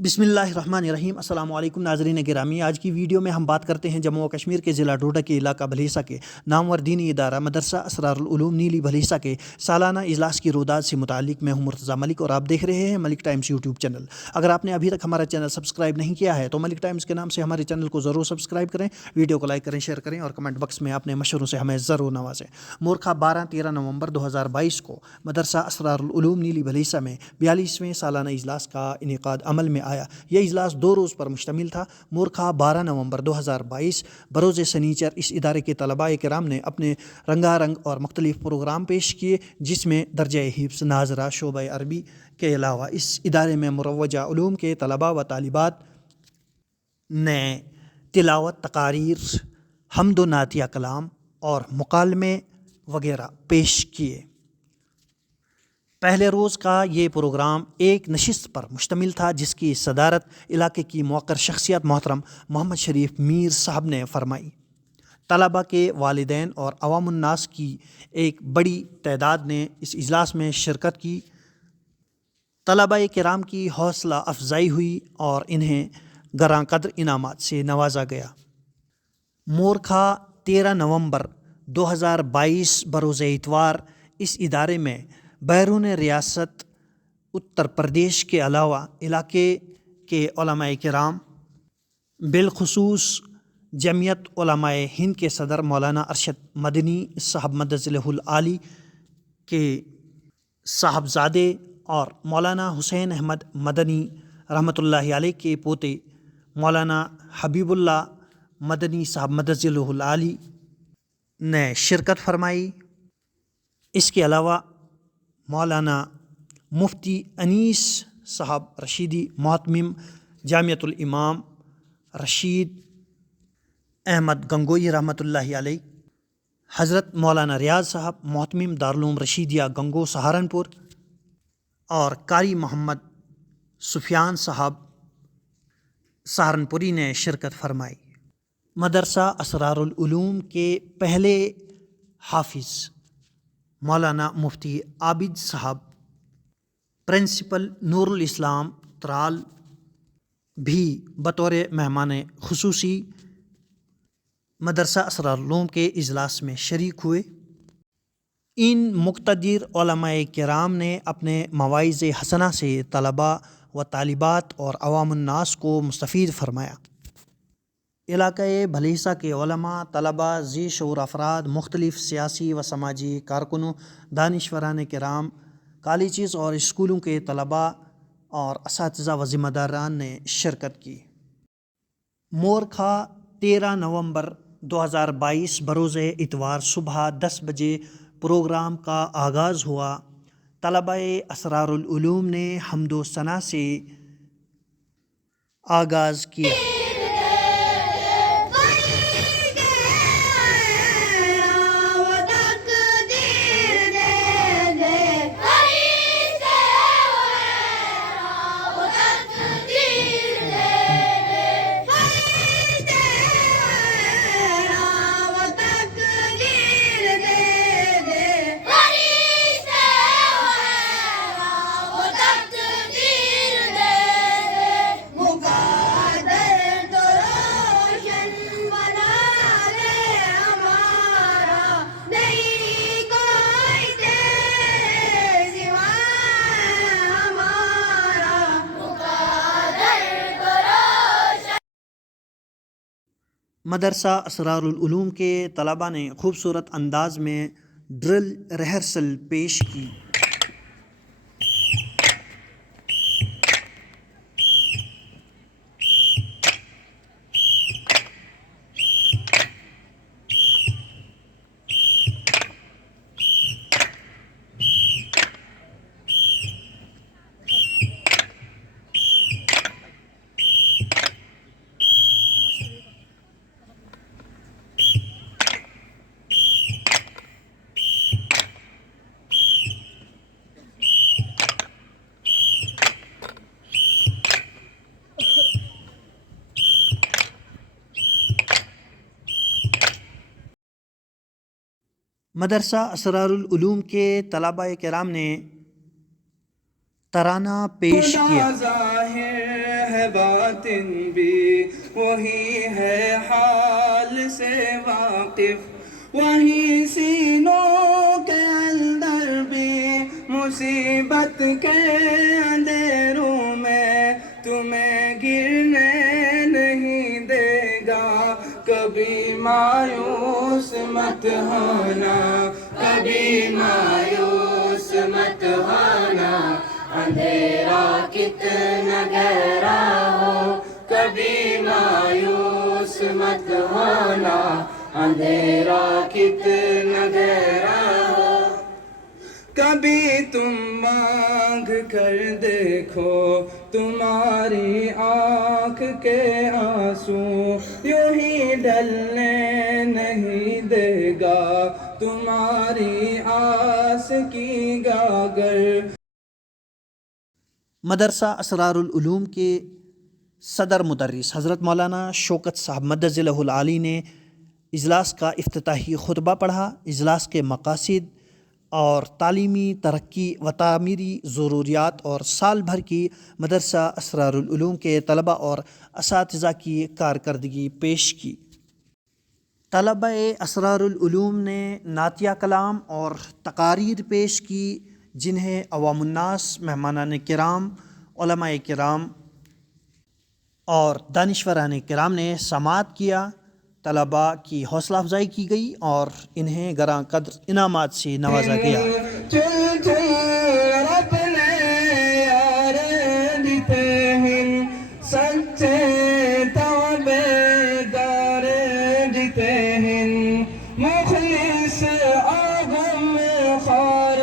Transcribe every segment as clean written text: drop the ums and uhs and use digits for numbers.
بسم اللہ الرحمن الرحیم۔ السلام علیکم ناظرین گرامی، آج کی ویڈیو میں ہم بات کرتے ہیں جموں و کشمیر کے ضلع ڈوڈا کے علاقہ بھلیسہ کے نامور دینی ادارہ مدرسہ اسرار العلوم نیلی بھلیسہ کے سالانہ اجلاس کی روداد سے متعلق۔ میں ہوں مرتضیٰ ملک اور آپ دیکھ رہے ہیں ملک ٹائمز یوٹیوب چینل۔ اگر آپ نے ابھی تک ہمارا چینل سبسکرائب نہیں کیا ہے تو ملک ٹائمز کے نام سے ہمارے چینل کو ضرور سبسکرائب کریں، ویڈیو کو لائک کریں، شیئر کریں اور کمنٹ باکس میں اپنے مشوروں سے ہمیں ضرور نوازیں۔ مورخہ 12-13 نومبر 2022 کو مدرسہ اسرار العلوم نیلی بھلیسہ میں 42ویں سالانہ اجلاس کا انعقاد عمل میں آیا۔ یہ اجلاس 2 روز پر مشتمل تھا۔ مورخہ 12 نومبر 2022 بروز سنیچر اس ادارے کے طلباء کرام نے اپنے رنگا رنگ اور مختلف پروگرام پیش کیے، جس میں درجہ حفظ ناظرہ شعبہ عربی کے علاوہ اس ادارے میں مروجہ علوم کے طلباء و طالبات نے تلاوت، تقاریر، حمد و نعتیہ کلام اور مکالمے وغیرہ پیش کیے۔ پہلے روز کا یہ پروگرام ایک نشست پر مشتمل تھا، جس کی صدارت علاقے کی موقر شخصیت محترم محمد شریف میر صاحب نے فرمائی۔ طلباء کے والدین اور عوام الناس کی ایک بڑی تعداد نے اس اجلاس میں شرکت کی۔ طلباء کرام کی حوصلہ افزائی ہوئی اور انہیں گراں قدر انعامات سے نوازا گیا۔ مورخہ 13 نومبر 2022 بروز اتوار اس ادارے میں بیرون ریاست اتر پردیش کے علاوہ علاقے کے علماء کرام، بالخصوص جمعیت علماء ہند کے صدر مولانا ارشد مدنی صاحب مدظلہ العالی کے صاحبزادے اور مولانا حسین احمد مدنی رحمۃ اللہ علیہ کے پوتے مولانا حبیب اللہ مدنی صاحب مدظلہ العالی نے شرکت فرمائی۔ اس کے علاوہ مولانا مفتی انیس صاحب رشیدی محتمم جامعۃ الامام رشید احمد گنگوئی رحمۃ اللہ علیہ، حضرت مولانا ریاض صاحب محتمم دارالعلوم رشیدیہ گنگو سہارنپور اور قاری محمد سفیان صاحب سہارنپوری نے شرکت فرمائی۔ مدرسہ اسرار العلوم کے پہلے حافظ مولانا مفتی عابد صاحب پرنسپل نور الاسلام ترال بھی بطور مہمان خصوصی مدرسہ اسرار العلوم کے اجلاس میں شریک ہوئے۔ ان مقتدر علماء کرام نے اپنے مواعظ حسنہ سے طلباء و طالبات اور عوام الناس کو مستفید فرمایا۔ علاقۂ بھلیسہ کے علماء، طلباء، ذی شعور افراد، مختلف سیاسی و سماجی کارکنوں، دانشوران کرام، کالجز اور اسکولوں کے طلباء اور اساتذہ و ذمہ داران نے شرکت کی۔ مورخہ 13 نومبر 2022 بروز اتوار صبح 10 بجے پروگرام کا آغاز ہوا۔ طلباء اسرار العلوم نے حمد و ثنا سے آغاز کیا۔ مدرسہ اسرار العلوم کے طلباء نے خوبصورت انداز میں ڈرل ریہرسل پیش کی۔ مدرسہ اسرار العلوم کے طلباء کرام نے ترانہ پیش کیا۔ ہے باطن بھی وہی ہے حال سے واقف، وہی سینوں کے اندر بھی مصیبت کے اندھیروں میں تمہیں گرنے نہیں دے گا۔ کبھی مایوس مت ہونا، کبھی مایوس مت ہونا، اندھیرا کتنا گہرا ہو کبھی مایوس مت ہونا، اندھیرا کتنا گہرا ہو۔ کبھی تم مانگ کر دیکھو تمہاری آنکھ کے آنسو، یوں ہی ڈھلنے نہیں دے گا تمہاری آس کی گاگر۔ مدرسہ اسرار العلوم کے صدر مدرس حضرت مولانا شوکت صاحب مدد ذلہ العالی نے اجلاس کا افتتاحی خطبہ پڑھا۔ اجلاس کے مقاصد اور تعلیمی ترقی و تعمیری ضروریات اور سال بھر کی مدرسہ اسرار العلوم کے طلباء اور اساتذہ کی کارکردگی پیش کی۔ طلباء اسرار العلوم نے نعتیہ کلام اور تقاریر پیش کی، جنہیں عوام الناس، مہمانان کرام، علماء کرام اور دانشوران کرام نے سماعت کیا۔ طلباء کی حوصلہ افزائی کی گئی اور انہیں گراں قدر انعامات سے نوازا گیا۔ چل چل رب نے یار دیتے ہیں، سچے توبے دار دیتے ہیں، مخلص آغم خار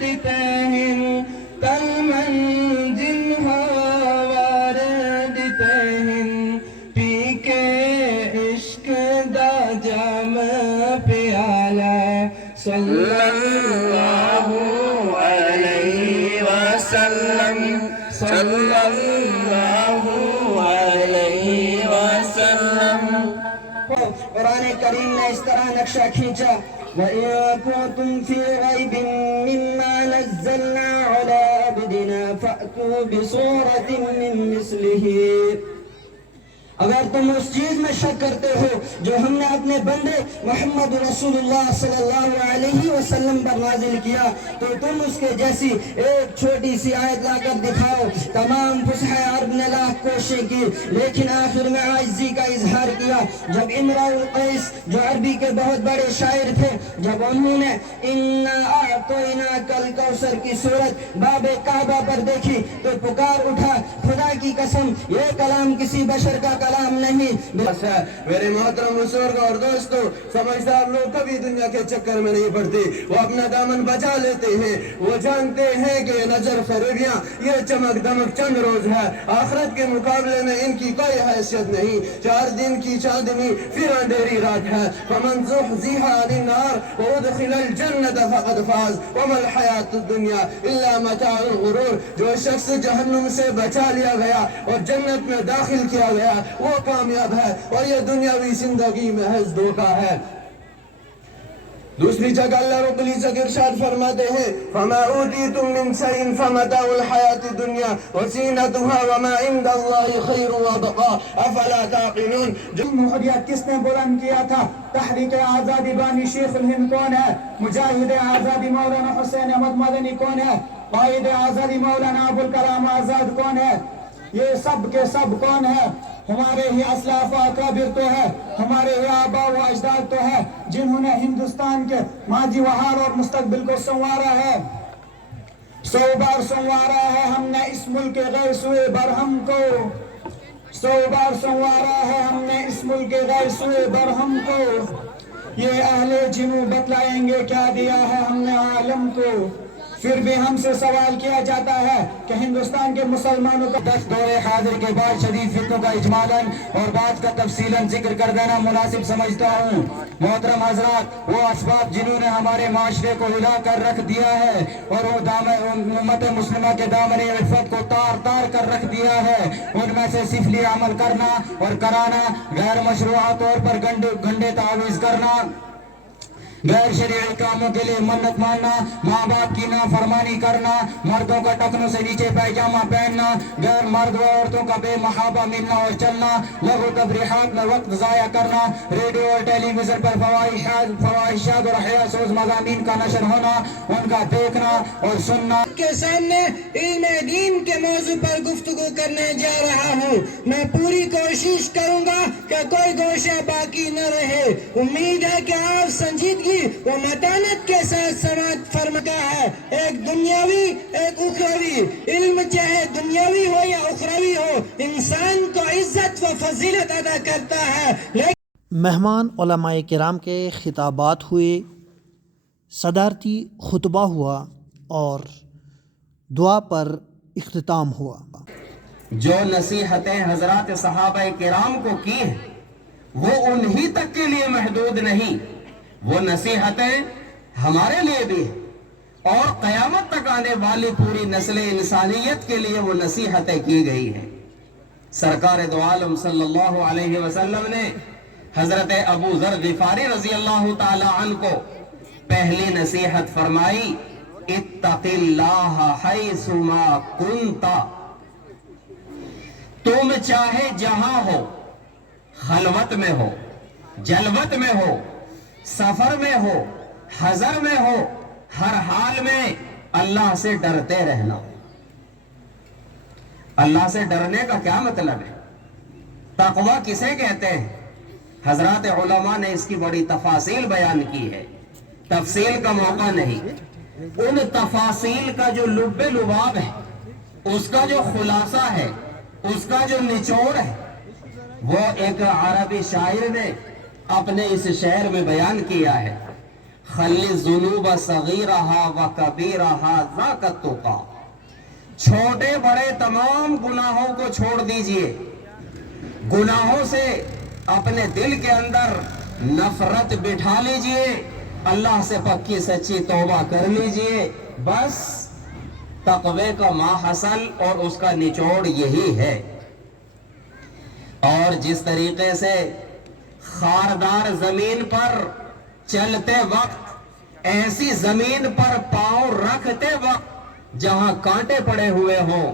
دیتے ہیں، کل منزل ہوار دیتے ہیں، پی کے عشق دا جام پیالہ صلی اللہ علیہ وسلم، صلی اللہ علیہ وسلم۔ قرآن کریم نے اس طرح نقشہ کھینچا، وَإِن كُنتُمْ فِي رَيْبٍ مِّمَّا نَزَّلْنَا عَلَىٰ عَبْدِنَا فَأْتُوا بِسُورَةٍ مِّن مِّثْلِهِ۔ اگر تم اس چیز میں شک کرتے ہو جو ہم نے اپنے بندے محمد رسول اللہ صلی اللہ علیہ وسلم پر نازل کیا، تو تم اس کے جیسی ایک چھوٹی سی آیت لا کر دکھاؤ۔ تمام فصحاء عرب نے لاکھ کوششیں کی، لیکن آخر میں عاجزی کا اظہار کیا جب امرؤ القیس جو عربی کے بہت بڑے شاعر تھے، جب انہوں نے اِنَّا أَعْطَيْنَاكَ الْكَوْثَرَ کی صورت باب کعبہ پر دیکھی تو پکار اٹھا، خدا کی قسم یہ کلام کسی بشر کا کلام نہیں۔ میرے محترم بزرگ اور دوستو، سمجھدار لوگ کبھی دنیا کے چکر میں نہیں پڑتے، وہ اپنا دامن بچا لیتے ہیں۔ وہ جانتے ہیں کہ نظر فریبیاں یہ چمک دمک چند روز ہے، آخرت کے مقابلے میں ان کی کوئی حیثیت نہیں۔ 4 دن کی چاندنی پھر اندھیری رات ہے۔ فمن زحزح عن النار وادخل الجنة فقد فاز وما الحیاة الدنیا الا متاع الغرور۔ جو شخص جہنم سے بچا لیا گیا اور جنت میں داخل کیا گیا وہ کامیاب ہے، اور یہ دنیاوی زندگی محض دھوکہ ہے۔ دوسری جگہ اللہ رب العزت ارشاد فرماتے ہیں، فَمَا أُوتِيتُم مِّن شَيْءٍ فَمَتَاعُ الْحَيَاةِ الدُّنْيَا وَزِينَتُهَا وَمَا عِندَ اللَّهِ خَيْرٌ وَأَبْقَىٰ أَفَلَا تَعْقِلُونَ۔ حریت کس نے بلند کیا تھا؟ تحریک آزادی بانی شیخ الہند کون ہے؟ مجاہد آزادی مولانا حسین احمد مدنی کون ہے؟ قائد آزادی مولانا ابوالکلام آزاد کون ہے؟ یہ سب کے سب کون ہے؟ ہمارے ہی اسلاف و اکابر تو ہے، ہمارے ہی آبا و اجداد تو ہے، جنہوں نے ہندوستان کے ماضی و حال اور مستقبل کو سنوارا ہے، 100 بار سنوارا ہے ہم نے اس ملک کے غیر سوئے برہم کو، 100 بار سنوارا ہے ہم نے اس ملک کے غیر سوئے برہم کو۔ یہ اہل جنوں بتلائیں گے کیا دیا ہے ہم نے عالم کو۔ پھر بھی ہم سے سوال کیا جاتا ہے کہ ہندوستان کے مسلمانوں کا دور حاضر کے بعد شدید فتنوں کا اجمالاً اور بات کا تفصیلاً ذکر کر دینا مناسب سمجھتا ہوں۔ محترم حضرات، وہ اسباب جنہوں نے ہمارے معاشرے کو ہلا کر رکھ دیا ہے اور وہ امت مسلمہ کے دامن عفت کو تار تار کر رکھ دیا ہے، ان میں سے سفلی عمل کرنا اور کرانا، غیر مشروع طور پر گنڈے تعویذ کرنا، غیر شرعی کاموں کے لیے منت ماننا، ماں باپ کی نافرمانی کرنا، مردوں کا ٹکنوں سے نیچے پیجامہ پہننا، غیر مرد و عورتوں کا بے محابہ ملنا اور چلنا، لغو تفریحات میں وقت ضائع کرنا، ریڈیو اور ٹیلی ویژن پر فواہشات اور حیاسوز مضامین کا نشر ہونا، ان کا دیکھنا اور سننا۔ کے سامنے علم دین کے موضوع پر گفتگو کرنے جا رہا ہوں۔ میں پوری کوشش کروں گا کہ کوئی گوشہ باقی نہ رہے۔ امید ہے کہ آپ سنجیدگی و متانت کے ساتھ سماعت فرماتا ہے۔ ایک دنیاوی ایک اخروی، علم چاہے دنیاوی ہو یا اخروی ہو، انسان کو عزت و فضیلت ادا کرتا ہے۔ مہمان علماء کرام کے خطابات ہوئے، صدارتی خطبہ ہوا اور دعا پر اختتام ہوا۔ جو نصیحتیں حضرات صحابہ کرام کو کی ہیں وہ انہی تک کے لیے محدود نہیں، وہ نصیحتیں ہمارے لیے بھی ہیں اور قیامت تک آنے والی پوری نسل انسانیت کے لیے وہ نصیحتیں کی گئی ہیں۔ سرکار دو عالم صلی اللہ علیہ وسلم نے حضرت ابو ذر غفاری رضی اللہ تعالی عنہ کو پہلی نصیحت فرمائی، اتق اللہ حیث ما کنت، تم چاہے جہاں ہو، خلوت میں ہو، جلوت میں ہو، سفر میں ہو، حضر میں ہو، ہر حال میں اللہ سے ڈرتے رہنا۔ اللہ سے ڈرنے کا کیا مطلب ہے؟ تقویٰ کسے کہتے ہیں؟ حضرات علماء نے اس کی بڑی تفاصیل بیان کی ہے، تفصیل کا موقع نہیں۔ ان تفاصیل کا جو لب لباب ہے، اس کا جو خلاصہ ہے، اس کا جو نچوڑ ہے، وہ ایک عربی شاعر نے اپنے اس شعر میں بیان کیا ہے، خلی الذنوب صغیرہا و کبیرہا ذاک التقیٰ، چھوٹے بڑے تمام گناہوں کو چھوڑ دیجئے، گناہوں سے اپنے دل کے اندر نفرت بٹھا لیجئے، اللہ سے پکی سچی توبہ کر لیجئے، بس تقوی کا ماحصل اور اس کا نچوڑ یہی ہے۔ اور جس طریقے سے خاردار زمین پر چلتے وقت، ایسی زمین پر پاؤں رکھتے وقت جہاں کانٹے پڑے ہوئے ہوں،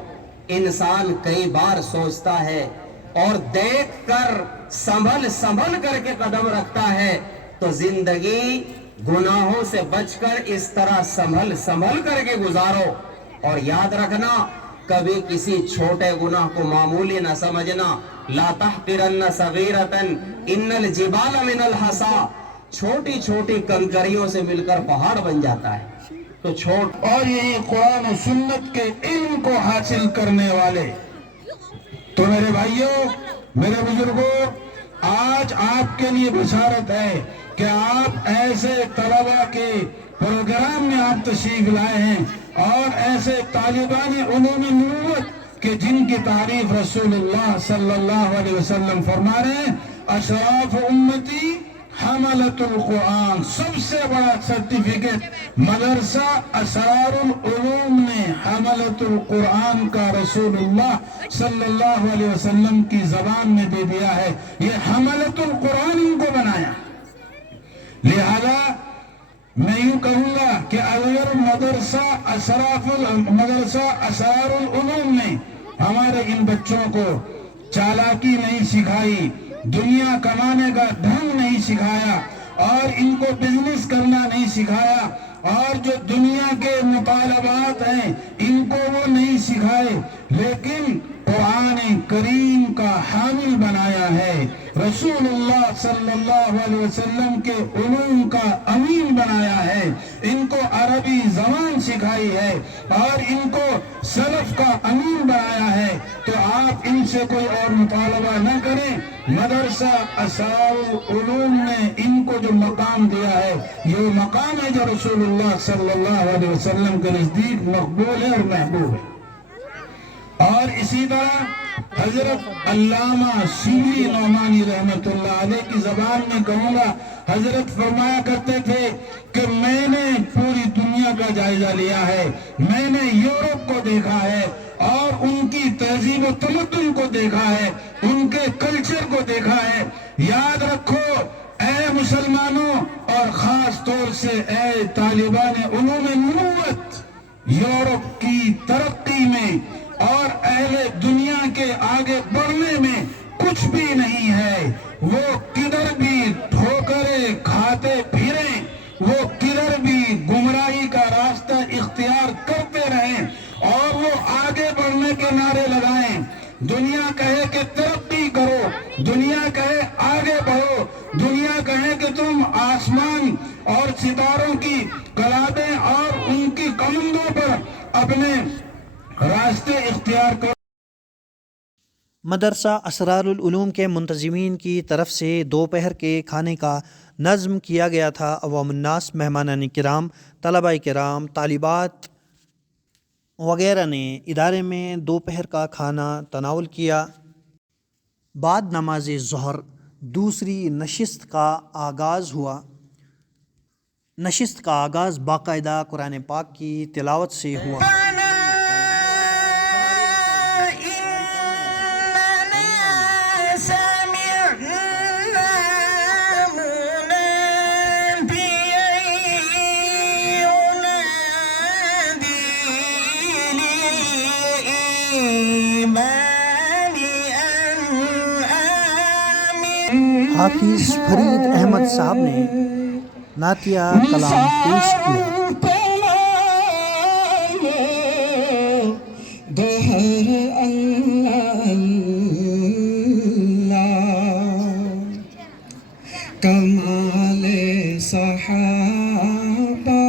انسان کئی بار سوچتا ہے اور دیکھ کر سنبھل کر کے قدم رکھتا ہے، تو زندگی گناہوں سے بچ کر اس طرح سنبھل کر کے گزارو۔ اور یاد رکھنا، کبھی کسی چھوٹے گناہ کو معمولی نہ سمجھنا، لا تحقرن صغیرۃ ان الجبال من الحصى، چھوٹی چھوٹی کنکریوں سے مل کر پہاڑ بن جاتا ہے، تو چھوٹ۔ اور یہی قرآن و سنت کے علم کو حاصل کرنے والے، تو میرے بھائیوں، میرے بزرگوں، آج آپ کے لیے بشارت ہے کہ آپ ایسے طلباء کے پروگرام میں آپ تشریف لائے ہیں اور ایسے طالبان علوم نبوت کہ جن کی تعریف رسول اللہ صلی اللہ علیہ وسلم فرما رہے ہیں، اشراف امتی حملت القرآن، سب سے بڑا سرٹیفکیٹ مدرسہ اسرار العلوم نے حملت القرآن کا رسول اللہ صلی اللہ علیہ وسلم کی زبان میں دے دیا ہے۔ یہ حملت القرآن ان کو بنایا۔ لہذا میں یوں کہوں گا کہ اگر مدرسہ اسرار العلوم نے ہمارے ان بچوں کو چالاکی نہیں سکھائی، دنیا کمانے کا ڈھنگ نہیں سکھایا، اور ان کو بزنس کرنا نہیں سکھایا، اور جو دنیا کے مطالبات ہیں ان کو وہ نہیں سکھائے، لیکن قرآن کریم کا حامل بنایا ہے، رسول اللہ صلی اللہ علیہ وسلم کے علوم کا امین بنایا ہے، ان کو عربی زبان سکھائی ہے اور ان کو سلف کا امین بنایا ہے، تو آپ ان سے کوئی اور مطالبہ نہ کریں۔ مدرسہ اسرار العلوم نے ان کو جو مقام دیا ہے، یہ مقام ہے جو رسول اللہ صلی اللہ علیہ وسلم کے نزدیک مقبول ہے اور محبوب ہے۔ اور اسی طرح حضرت علامہ شبلی نعمانی رحمت اللہ علیہ کی زبان میں کہوں گا، حضرت فرمایا کرتے تھے کہ میں نے پوری دنیا کا جائزہ لیا ہے، میں نے یورپ کو دیکھا ہے اور ان کی تہذیب و تمدن کو دیکھا ہے، ان کے کلچر کو دیکھا ہے۔ یاد رکھو، اے مسلمانوں اور خاص طور سے اے طالبان علوم نبوت، یورپ کی ترقی میں اور اہل دنیا کے آگے بڑھنے میں کچھ بھی نہیں ہے۔ وہ کدھر بھی ٹھوکریں کھاتے پھریں، وہ کدھر بھی گمراہی کا راستہ اختیار کرتے رہیں اور وہ آگے بڑھنے کے نعرے لگائیں، دنیا کہے کہ ترقی کرو، دنیا کہے آگے بڑھو، دنیا کہے کہ تم آسمان اور ستاروں کی کلابیں اور ان کی کمندوں پر اپنے راستے اختیار کرو۔ مدرسہ اسرار العلوم کے منتظمین کی طرف سے دوپہر کے کھانے کا نظم کیا گیا تھا۔ عوام الناس، مہمانان کرام، طلباء کرام، طالبات وغیرہ نے ادارے میں دوپہر کا کھانا تناول کیا۔ بعد نماز ظہر دوسری نشست کا آغاز ہوا۔ نشست کا آغاز باقاعدہ قرآن پاک کی تلاوت سے ہوا۔ حافظ فرید احمد صاحب نے نعتیہ کلام پیش کیا۔ کمال صحابہ۔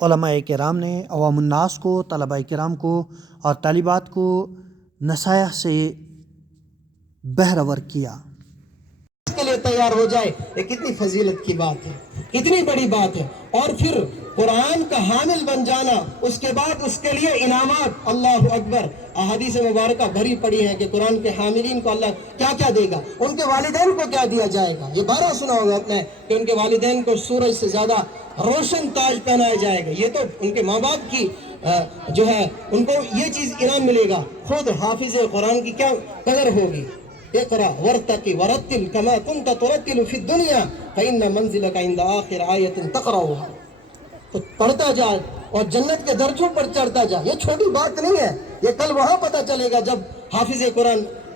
علماء کرام نے عوام الناس کو، طلباء کرام کو اور طالبات کو نصائح سے بہرور کیا۔ اس کے لیے تیار ہو جائے، یہ کتنی فضیلت کی بات ہے، کتنی بڑی بات ہے۔ اور پھر قرآن کا حامل بن جانا، اس کے بعد اس کے لیے انعامات، اللہ اکبر۔ احادیث مبارکہ بھری پڑی ہے کہ قرآن کے حاملین کو اللہ کیا کیا دے گا، ان کے والدین کو کیا دیا جائے گا۔ یہ بارہ سنا ہوگا آپ نے کہ ان کے والدین کو سورج سے زیادہ روشن تاج پہنایا جائے گا۔ یہ تو ان کے ماں باپ کی جو ہے ان کو یہ چیز انعام ملے گا۔ خود حافظ قرآن کی کیا قدر ہوگی۔ اقرا ورتقی ورتل کما کنت ترتل فی الدنیا فإن منزلک عند آخر آیت تقرأها۔ تو پڑھتا جا اور جنت کے درجوں پر چڑھتا جا۔ یہ چھوٹی بات نہیں ہے، یہ کل وہاں پتہ چلے گا جب حافظ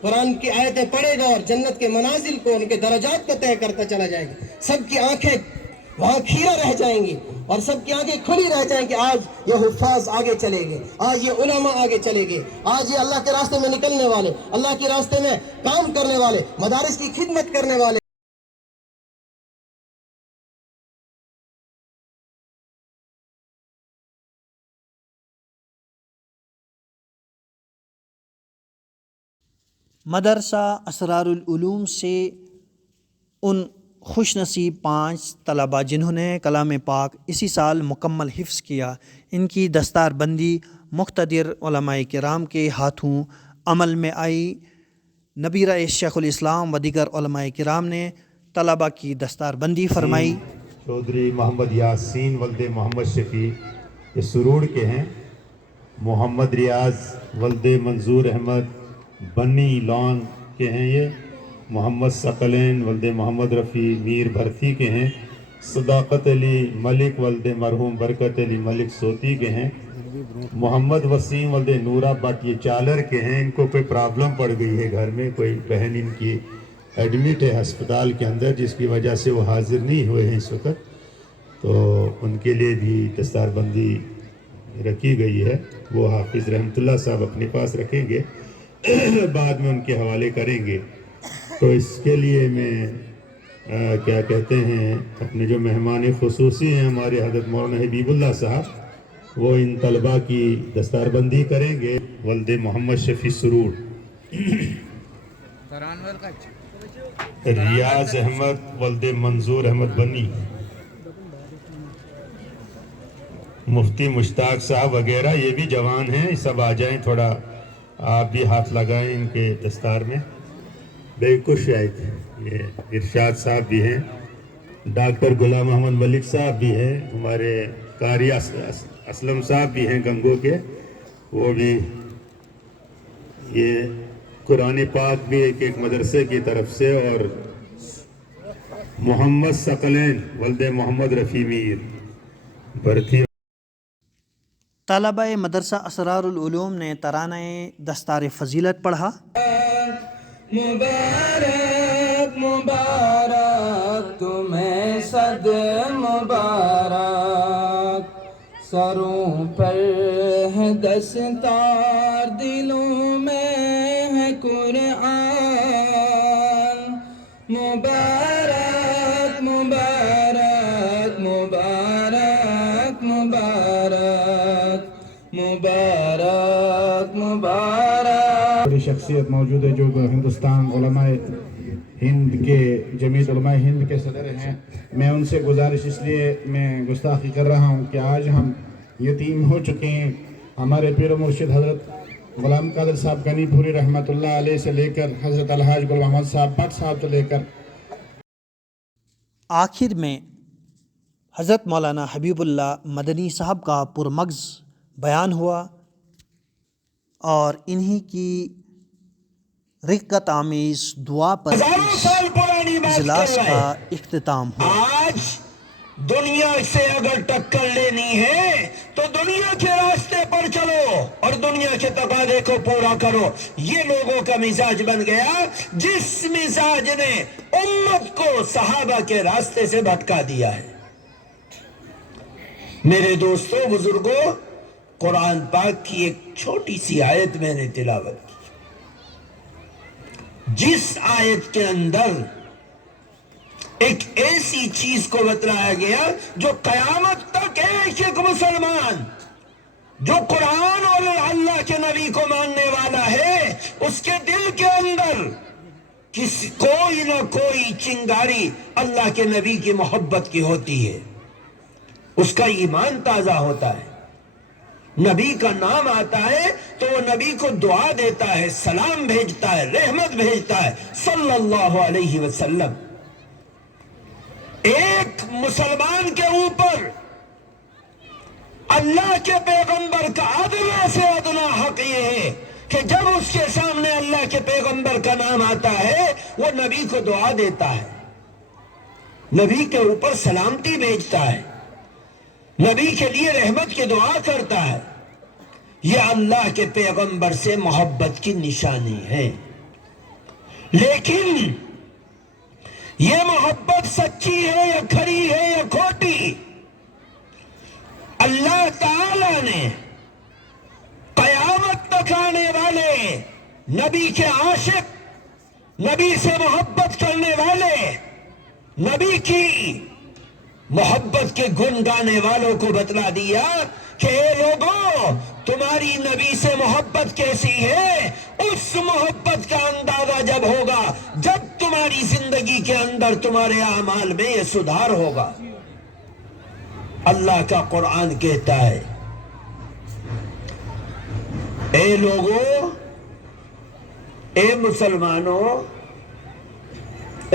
قرآن کی آیتیں پڑھے گا اور جنت کے منازل کو، ان کے درجات کو طے کرتا چلا جائے گا۔ سب کی آنکھیں وہاں کھیرا رہ جائیں گی اور سب کی آنکھیں کھلی رہ جائیں کہ آج یہ حفاظ آگے چلے گئے، آج یہ علماء آگے چلے گئے، آج یہ اللہ کے راستے میں نکلنے والے، اللہ کے راستے میں کام کرنے والے، مدارس کی خدمت کرنے والے۔ مدرسہ اسرار العلوم سے ان خوش نصیب 5 طلباء جنہوں نے کلام پاک اسی سال مکمل حفظ کیا، ان کی دستار بندی مقتدر علماء کرام کے ہاتھوں عمل میں آئی۔ نبیرہ شیخ الاسلام و دیگر علماء کرام نے طلباء کی دستار بندی فرمائی۔ چودھری محمد یاسین ولد محمد شفیع یہ سرور کے ہیں، محمد ریاض ولد منظور احمد بنی لون کے ہیں، یہ محمد ثقلین ولد محمد رفیع میر بھرتی کے ہیں، صداقت علی ملک ولد مرحوم برکت علی ملک سوتی کے ہیں، محمد وسیم ولد نورہ بٹ یہ چالر کے ہیں۔ ان کو کوئی پرابلم پڑ گئی ہے گھر میں، کوئی بہن ان کی ایڈمٹ ہے ہسپتال کے اندر، جس کی وجہ سے وہ حاضر نہیں ہوئے ہیں اس وقت، تو ان کے لیے بھی دستار بندی رکھی گئی ہے۔ وہ حافظ رحمت اللہ صاحب اپنے پاس رکھیں گے، بعد میں ان کے حوالے کریں گے۔ تو اس کے لیے میں کیا کہتے ہیں، اپنے جو مہمان خصوصی ہیں ہمارے حضرت مولانا حبیب اللہ صاحب، وہ ان طلباء کی دستار بندی کریں گے۔ ولد محمد شفیع سرور، ریاض احمد ولد منظور احمد بنی، مفتی مشتاق صاحب وغیرہ، یہ بھی جوان ہیں، سب آ جائیں، تھوڑا آپ بھی ہاتھ لگائیں ان کے دستار میں۔ بے کش شاید یہ ارشاد صاحب بھی ہیں، ڈاکٹر غلام محمد ملک صاحب بھی ہیں، ہمارے قاری اسلم صاحب بھی ہیں گنگو کے، وہ بھی، یہ قرآن پاک بھی ایک مدرسے کی طرف سے، اور محمد ثقلین ولد محمد رفیع میر برتھی طلبہ مدرسہ اسرار العلوم نے ترانہ دستار فضیلت پڑھا۔ مبارک مبارک تمہیں صد مبارک، سروں پر ہے دستار، دلوں میں ہے قرآن۔ مبارک مبارک مبارک مبارک مبارک مبارک۔ بڑی شخصیت موجود ہے جو ہندوستان علماء ہند کے جمعیت علماء ہند کے صدر ہیں۔ میں ان سے گزارش اس لیے میں گستاخی کر رہا ہوں کہ آج ہم یتیم ہو چکے ہیں۔ ہمارے پیر و مرشد حضرت غلام قادر صاحب غنی پوری رحمۃ اللہ علیہ سے لے کر حضرت الحاج گل محمد صاحب بٹ صاحب سے لے کر آخر میں حضرت مولانا حبیب اللہ مدنی صاحب کا پرمغز بیان ہوا اور انہی کی رقت آمیز دعا پر اجلاس کا اختتام ہوا۔ آج دنیا سے اگر ٹکر لینی ہے تو دنیا کے راستے پر چلو اور دنیا کے تقاضے کو پورا کرو۔ یہ لوگوں کا مزاج بن گیا جس مزاج نے امت کو صحابہ کے راستے سے بھٹکا دیا ہے۔ میرے دوستوں، بزرگوں، قرآن پاک کی ایک چھوٹی سی آیت میں نے تلاوت کی، جس آیت کے اندر ایک ایسی چیز کو بتلایا گیا جو قیامت تک ایک مسلمان جو قرآن اور اللہ کے نبی کو ماننے والا ہے، اس کے دل کے اندر کوئی نہ کوئی چنگاری اللہ کے نبی کی محبت کی ہوتی ہے، اس کا ایمان تازہ ہوتا ہے، نبی کا نام آتا ہے تو وہ نبی کو دعا دیتا ہے، سلام بھیجتا ہے، رحمت بھیجتا ہے صلی اللہ علیہ وسلم۔ ایک مسلمان کے اوپر اللہ کے پیغمبر کا ادنا سے ادنا حق یہ ہے کہ جب اس کے سامنے اللہ کے پیغمبر کا نام آتا ہے وہ نبی کو دعا دیتا ہے، نبی کے اوپر سلامتی بھیجتا ہے، نبی کے لیے رحمت کی دعا کرتا ہے۔ یہ اللہ کے پیغمبر سے محبت کی نشانی ہے، لیکن یہ محبت سچی ہے یا کھری ہے یا کھوٹی، اللہ تعالی نے قیامت تک آنے والے نبی کے عاشق، نبی سے محبت کرنے والے، نبی کی محبت کے گن گانے والوں کو بتلا دیا کہ اے لوگوں، تمہاری نبی سے محبت کیسی ہے؟ اس محبت کا اندازہ جب ہوگا جب تمہاری زندگی کے اندر تمہارے اعمال میں یہ سدھار ہوگا۔ اللہ کا قرآن کہتا ہے، اے لوگوں، اے مسلمانوں،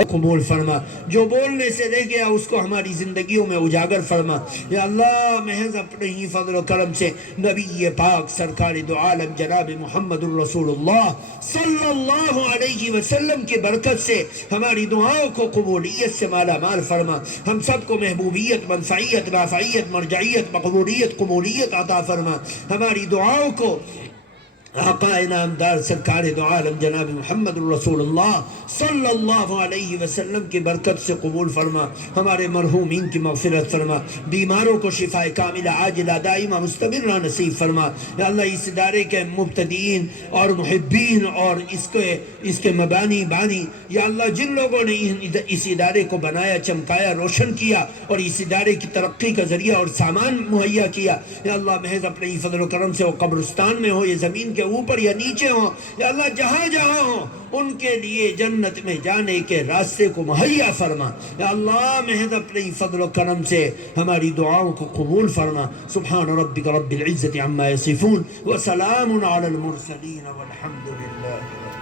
قبول فرما، جو بولنے سے رہ گیا اس کو ہماری زندگیوں میں اجاگر فرما۔ یا اللہ، محض اپنے ہی فضل و کرم سے نبی پاک سرکار دو عالم جناب محمد الرسول اللہ صلی اللہ علیہ وسلم کی برکت سے ہماری دعاؤں کو قبولیت سے مالا مال فرما، ہم سب کو محبوبیت، منفعیت، نافعیت، مرجعیت، مقبولیت، قبولیت عطا فرما، ہماری دعاؤں کو آقا انعامدار سرکار دو عالم جناب محمد الرسول اللہ صلی اللہ علیہ وسلم کی برکت سے قبول فرما، ہمارے مرحومین کی مغفرت فرما، بیماروں کو شفاء کاملہ عاجلہ دائمہ مستمرہ نصیب فرما۔ یا اللہ، اس ادارے کے مبتدئین اور محبین اور اس کے مبانی بانی، یا اللہ جن لوگوں نے اس ادارے کو بنایا، چمکایا، روشن کیا اور اس ادارے کی ترقی کا ذریعہ اور سامان مہیا کیا، یا اللہ محض اپنے ہی فضل و کرم سے وہ قبرستان میں ہو، یہ زمین کے اوپر یا نیچے ہوں، یا اللہ جہاں جہاں ہوں ان کے لیے جنت میں جانے کے راستے کو مہیا فرما۔ یا اللہ محض اپنے فضل و کرم سے ہماری دعاؤں کو قبول فرما۔ سبحان ربک رب العزت عما یصفون وسلام علی المرسلین والحمد للہ۔